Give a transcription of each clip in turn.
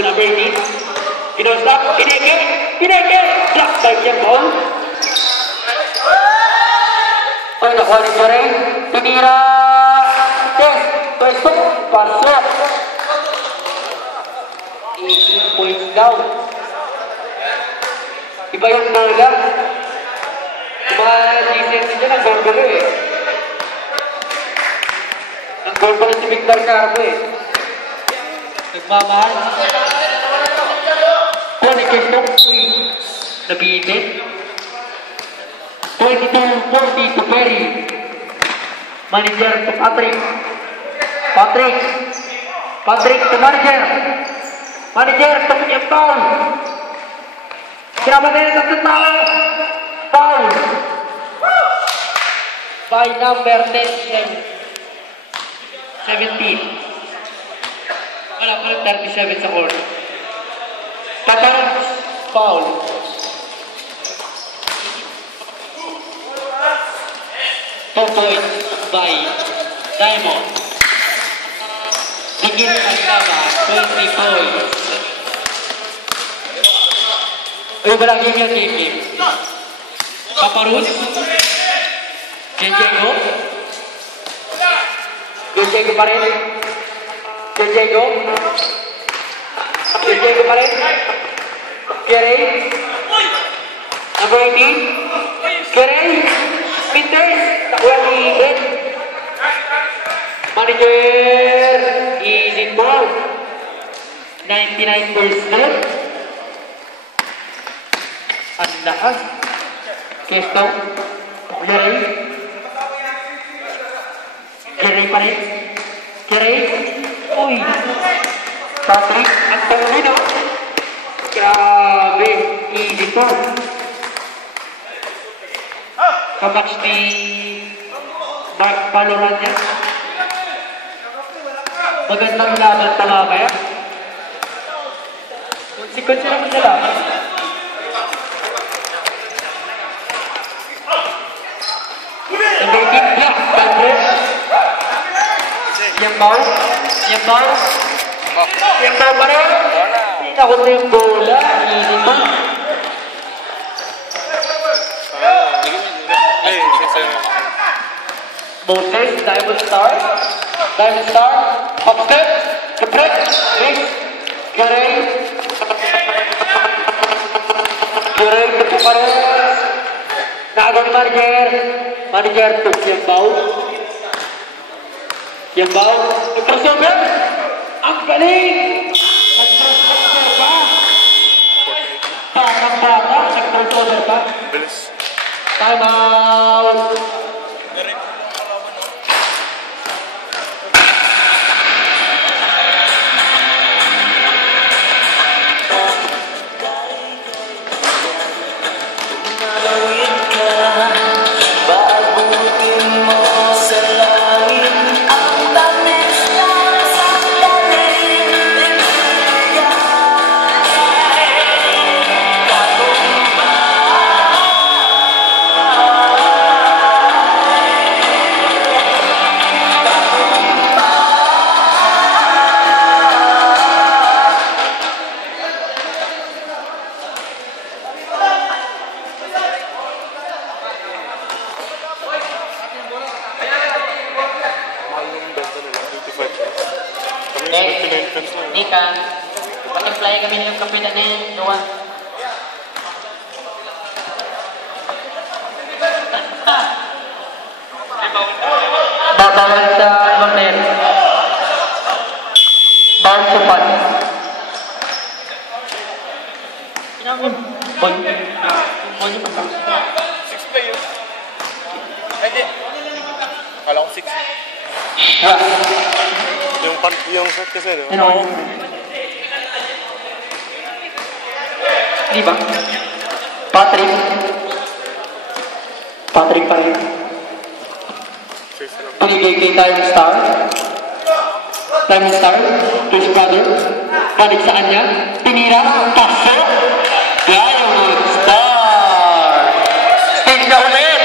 to number 18. Kinostop, Hideki, blocked by Jambon. Ay, nakuha ni Joray. Tinira. Yes, pwesto, pasok. 18 points down. Iba yung talaga. Yung mga license dyan, ang gol-golo eh. Ang gol-golo si Victor Carbo eh. Nagmamahal. Kone Kestok, nabitin. 22-40 to Perry. Manager to Patrick. Patrick to manager. Manager to Paul. Kenapa dia satu tahu? Foul. By number 10, 17. Wala pa 37 sa court. Tatarang foul. Two points by Diamond. Digit Alcaba, 20 points. Uy, walang game. Paparus. Jejego pa rin. Jejego pa rin. Kerey. Number 18. Kerey. Winters. Nakuha ni Ingrid. Manager. Easy ball. 99%. Ang lakas. Kesto. Kerey pa rin. Kerey. Uy. Patrick. Ang tawin o. Grabe. Easy ball. Kamatch ni Mark Valoran niya. Magandang laban tama kaya. Konsekwensya naman sa laban. Number 8 block, Bandres. Yambao pa rin. Pinakot na yung bola. Easy pa. Moses, Diamond Star, hop step, the break, Kerey, ito pa rin. Nakagawa ni manager to Yambao, nag-crossover, ang galing, nag-crossover pa, parang bata, nag-crossover pa, time out. Hindi ka. Patimply kami ng kape na niya. Gawa. Babawal sa hotel. Bawal sa pan. Inamin. Bol niyo pa. 6 players. Hindi. Kala ko 6. Yung shot kasi, no? Ano? Di ba? Patrick pa rin. Pinigay kay Time Star. To his brother. Balik sa kanya. Tinira. Pasok. Diamond Star. Stage na ulit.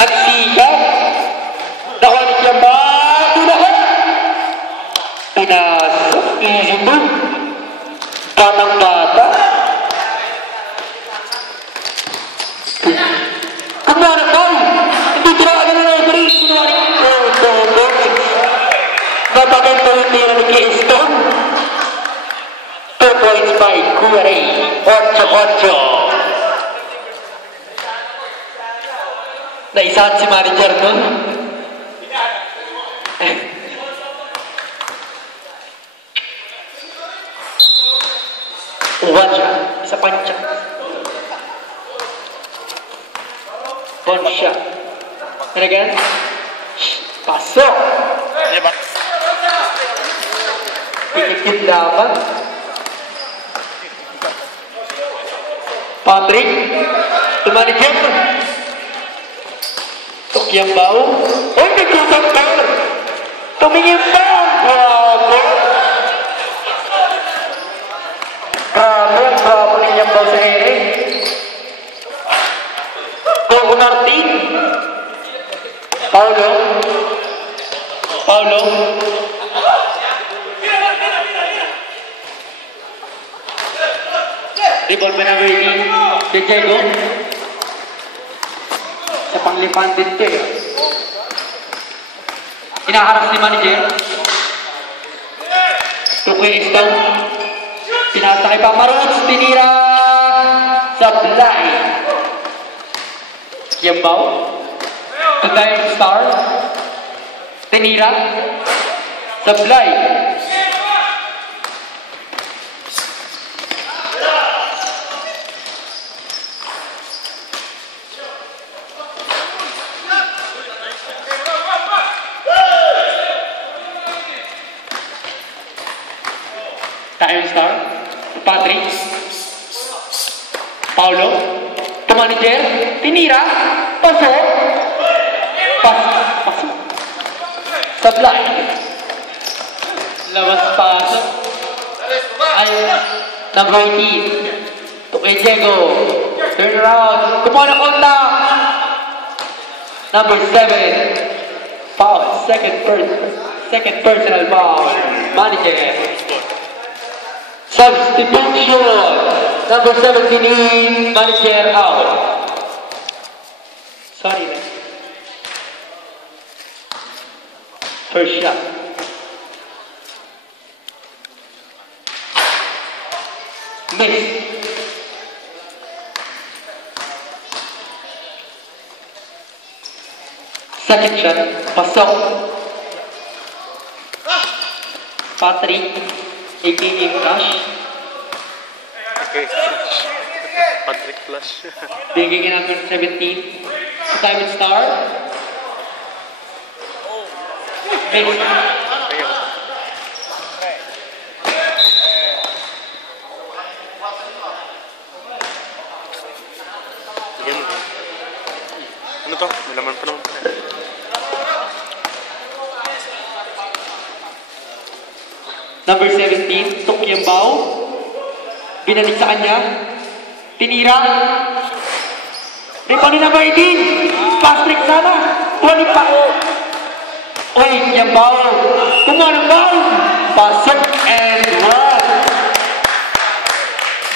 At siya. Nakuha ni Jamba. Pinasok. Easy move. Batang-bata. Kemana kau? Itu tidak ada referee sinari. Babagan pemimpin lagi Stone. 2 points by Kuwari. 8-8. Naisahan si manager nun. Waja, isa pancha. One shot. And again. Pasok. Diba? Pikit laban. Patrick. Tumanijem. Tukyang bau. Oh, nagkusang bau. Tumingin bau. Bravo. Bravo ninyang bau sa ere. Gogo Martin. Paulo. Rebound number 18. De Diego. Sa panglipan din ito. Inaharap ni manager. Tukoy Estaw. Pinasakay pa Maroons. Tinira. Sablay. Yambaw. Kagaya Star. Tinira. Sablay. Star, Patrick, Paulo, manager, tinira, pasok, pasok, sablay, labas pasok, ay, number 18, to kay Diego, turn around, kumuha ng kontak, number 7, foul, second personal foul, manager. Substitution. Number 17, manager out. Sorry, man. First shot. Miss. Second shot. Pasok. Patrick. AKA Flash. Okay. Patrick Flash. Bigay number 17. Diamond Star. Big. Ano to? May laman pa naman pala. Number 17, Tukyang Bao. Binalik sa kanya. Tinira. Rebound ni number 18. Fast break sana. Tuwali pa. Oy, Kyang Bao. Kumuha ng Bao. Pasok and run.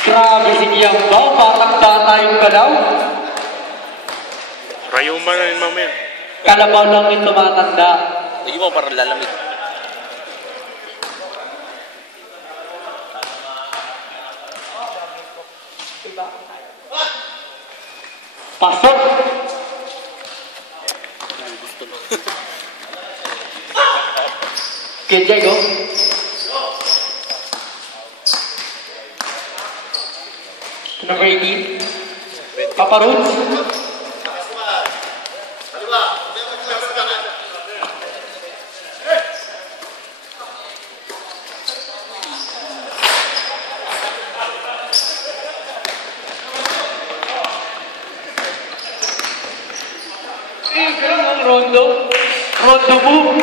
Grabe si Kyang Bao. Parang bata yung galaw. Rayuma na rin mamaya. Kalabaw lang yung tumatanda. Hindi mo parang lalamig. Pasok. Gusto mo. Kay Diego. Number 18. Papa Roots. Rondo move.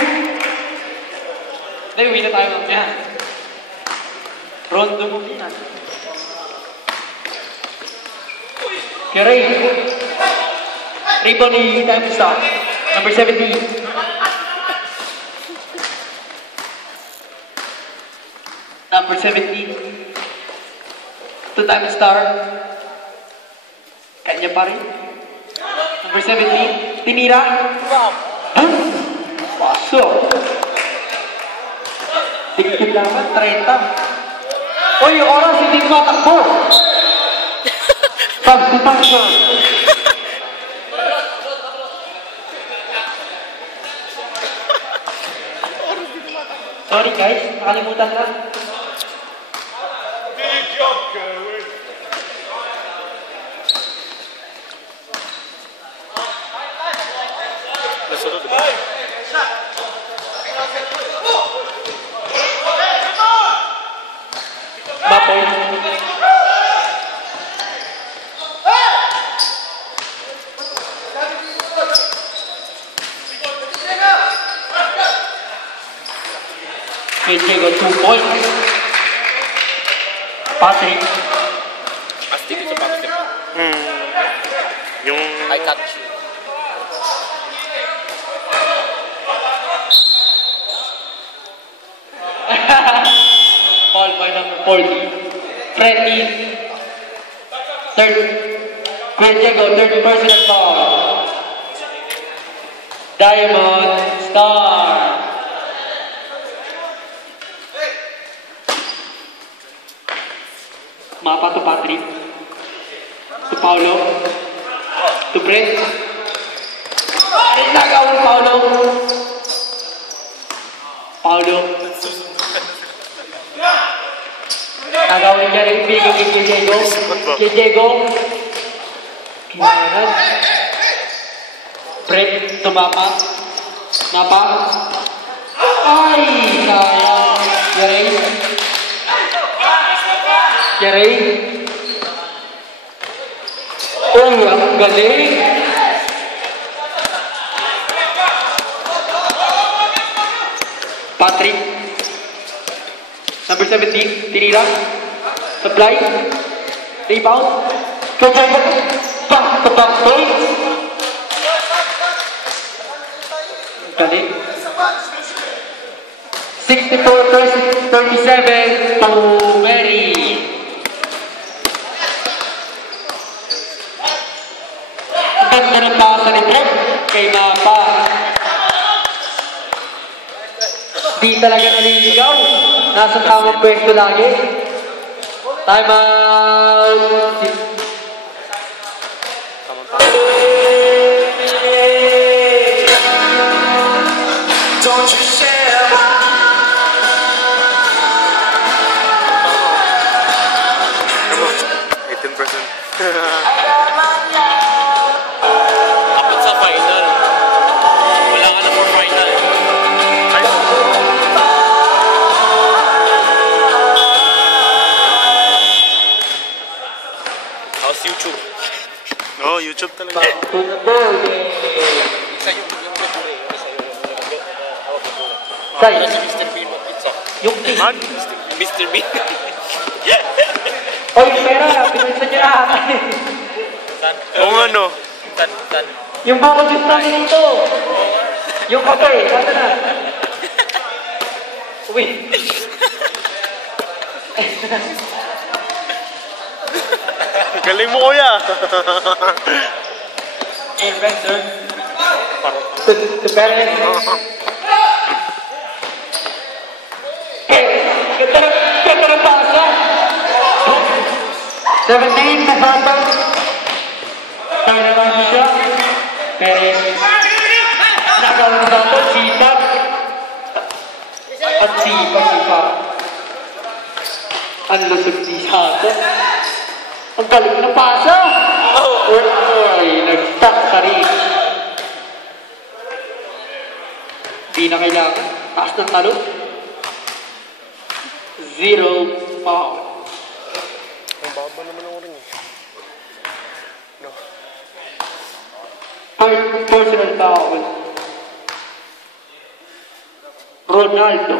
Hindi, uwi na tayo mamaya. Rondo move yan. Keray. Rebound ni Time Stop. Number 17. Number 17. Two-time star. Kanya pa rin. Number 17, tinira. Boom! Pasok. 60 laban, 30. Uy, yung oras, hindi tumatakbo. Substitution. Sorry guys, nakalimutan lang. Nasunod ba? Bapoy. KJ got 2 points. Patrick. Astig sa basket. Yung... I catch you. Foul by number 40. Freddy. Third. Diego, third personal foul. Diamond Star. Mapa to Patrick. To Paulo. To Brett. Nagawin Paulo. Paulo. Nagawin niya rin bigay kay Diego. Kay Diego. Kinaran. Brett to Mapa. Mapa. Ay! Sayang. Yaray. Yaray. Oh, ang galing. Patrick. Number 17, tinira. Supply. Rebound. Back to back points. Galing. 64-37 to Mary. Ganda ng pasa ni Brett kay Mapa. Di talaga naliligaw. Nasa tamang pwesto lagi. Time out. Don't you share. Come on. 18%. Dapat sa final. Wala ka na for final. Ay. How's YouTube? Oh, YouTube talaga. Sa'yo, yung nagure. Sa'yo. Si Mr. Bean mag-pizza. Yung king. Mr. Bean. Oh, yung pera. Pinunsan niya na. Oo nga no. Tan. Yung bako gusto nito. Yung kape. Ano na? Uy. Galing mo kuya. Inventor. Parang. To parents. Ganda ng pasa. 17 na bata. Kaya naman siya. Pero nagawin sa ito, sipag. At sipag. Ang lusog si Sato. Ang galing na pasa. Ay, nag-stuck sa rin. Di na kailangan. Taas ng talo. 0 foul. Ang baba naman ang ring eh. No. Third personal foul. Ronaldo.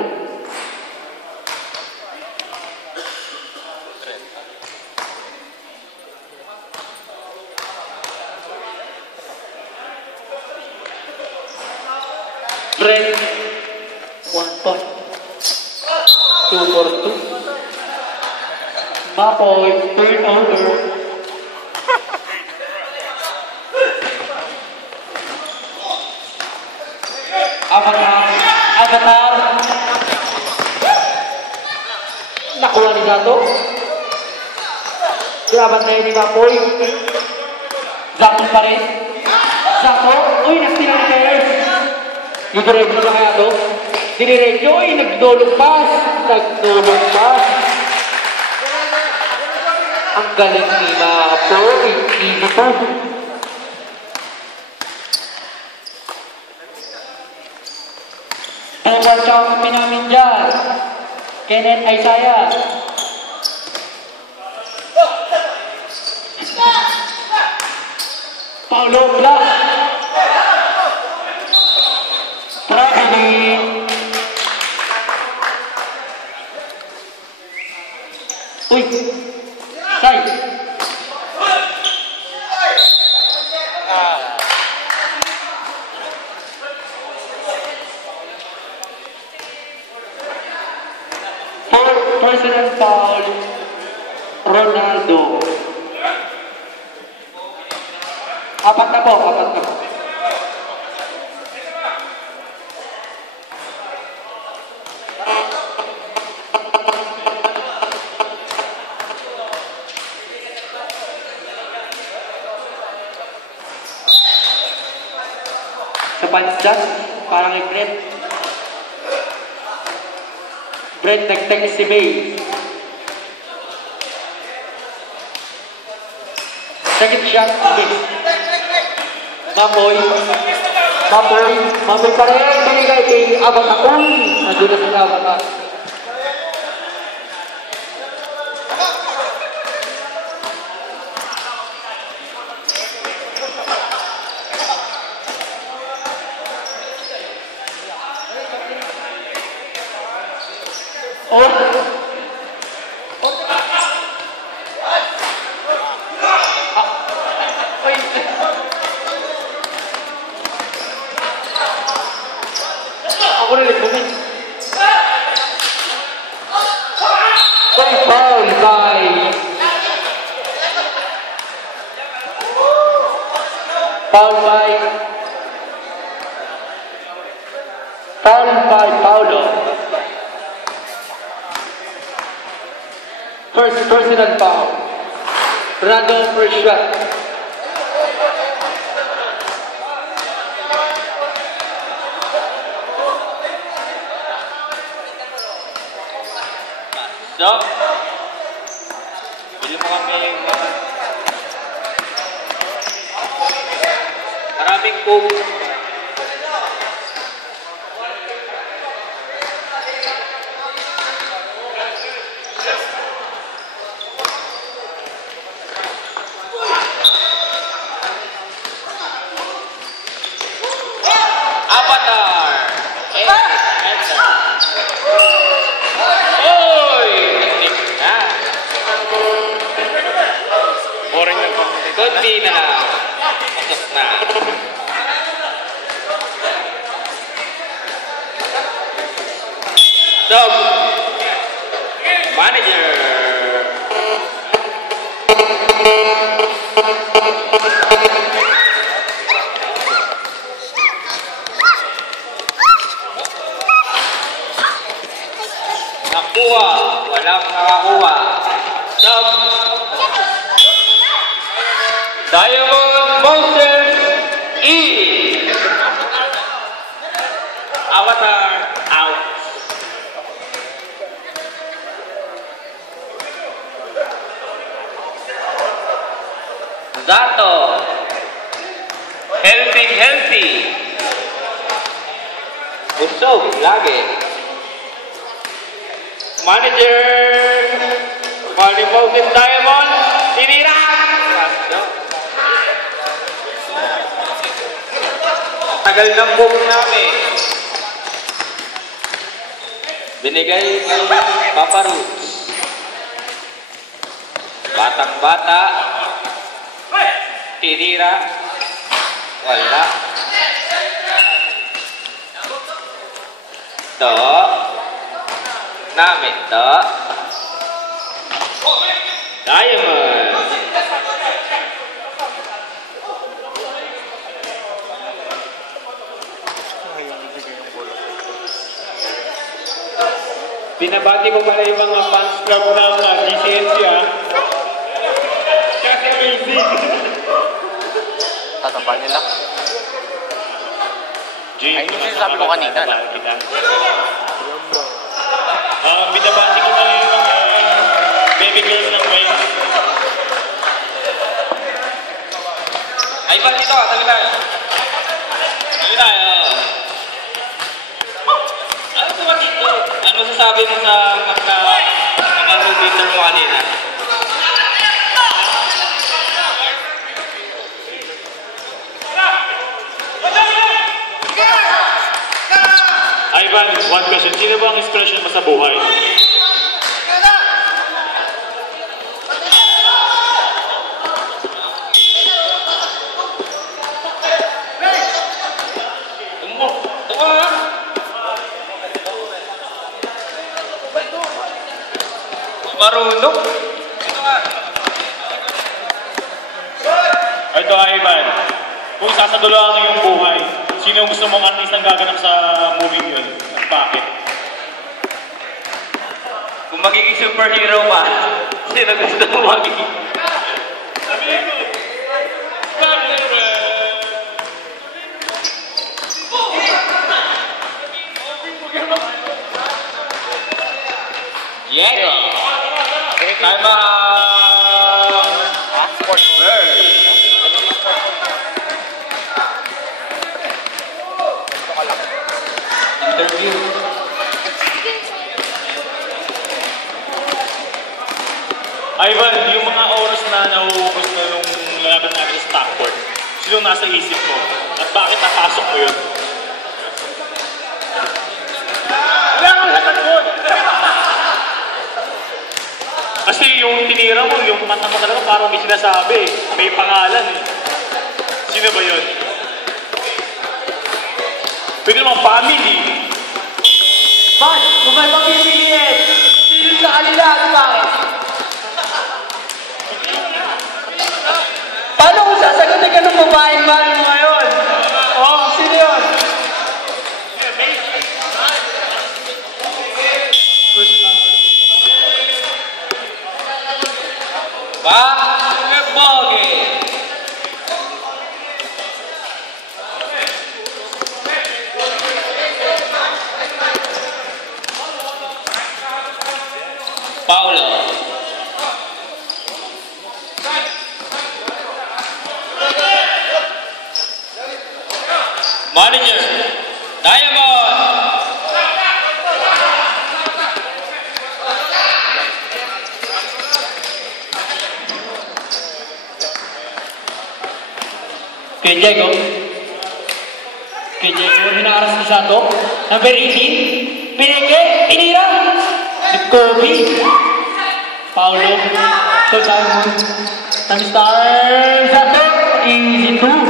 Brett. 1 point. 2 for 2. Mapoy, turnover. Avatar. Nakuha ni Gato. Graban tayo ni Mapoy. Zato pa rin. Zato. Uy, nastila ni Perez. Nag-review na kaya to. Diniretso. Uy, nagdulong-pas. Ang galing ni Mapoy. Easy po. Ang workout kami namin dyan. Kenneth Isaiah. Paulo Blas. Traveling. Uy. Say. Personal foul, Ronaldo. Apat na po. Sa pansdas, parang i-Brett. Brett nag-text si May. Second shot, miss. Mapoy pa rin. Binigay kay Avatar. Nandun na sila Avatar. Foul by Paulo. First personal foul. Ronaldo first shot. Stop. Bili mo kami yung maraming coke. Avatar. Oy! Boring ng competition. Kunti na lang. Tapos na. Stop. Manager. Nakuha. Walang nakakuha. Stop. Diamond Moses E. Avatar out. Zato. Healthy. Busog lagi. Manager. Money Moses Diamond. Sinira. Tagal ng book namin. Binigay kay Papa Roots. Batang-bata. Tinira. Wala. To. Namin to. Diamond. Binabati ko pala yung mga fans club ng GCNC kasi amazing. Tataba nila. Ay, hindi sinasabi ko kanina. Binabati ko pala yung mga baby girls ng Wales. Ay, ba dito? Tabi tayo. Tabi tayo. Ano ba dito? Ano masasabi mo sa pagka-movie mo kanina? Ivan, one question. Sino ba ang inspiration mo sa buhay? Marunong. Ito, Ivan. Kung sasaduluhan ang iyong buhay, sino gusto mong artist ang gaganap sa movie yun? At bakit? Kung magiging superhero ka, sino gusto mo magiging? Diego! Time out! Sports bird. Interview. Ivan, yung mga oras na nauubos mo nung lalapit namin sa Stockport, sino nasa isip mo? At bakit napasok mo yun? Wala kang hatag doon! Kasi yung tinira mo, yung mata mo talaga parang may sinasabi, may pangalan eh. Sino ba yun? Pwede naman family. Man, kung may pagpipiliin, sino sa kanila at bakit? Paano kung sasagutin ka ng babaeng mahal mo ngayon? Oh, sino yun? Bakit? Paulo. Manager. Diamond. Kay Diego. Kay Diego, hinaaras ni Sato. Number 18. Pineke, Inira. Kobe. Paulo. So, Diamond. Time star. Sato. Easy 2.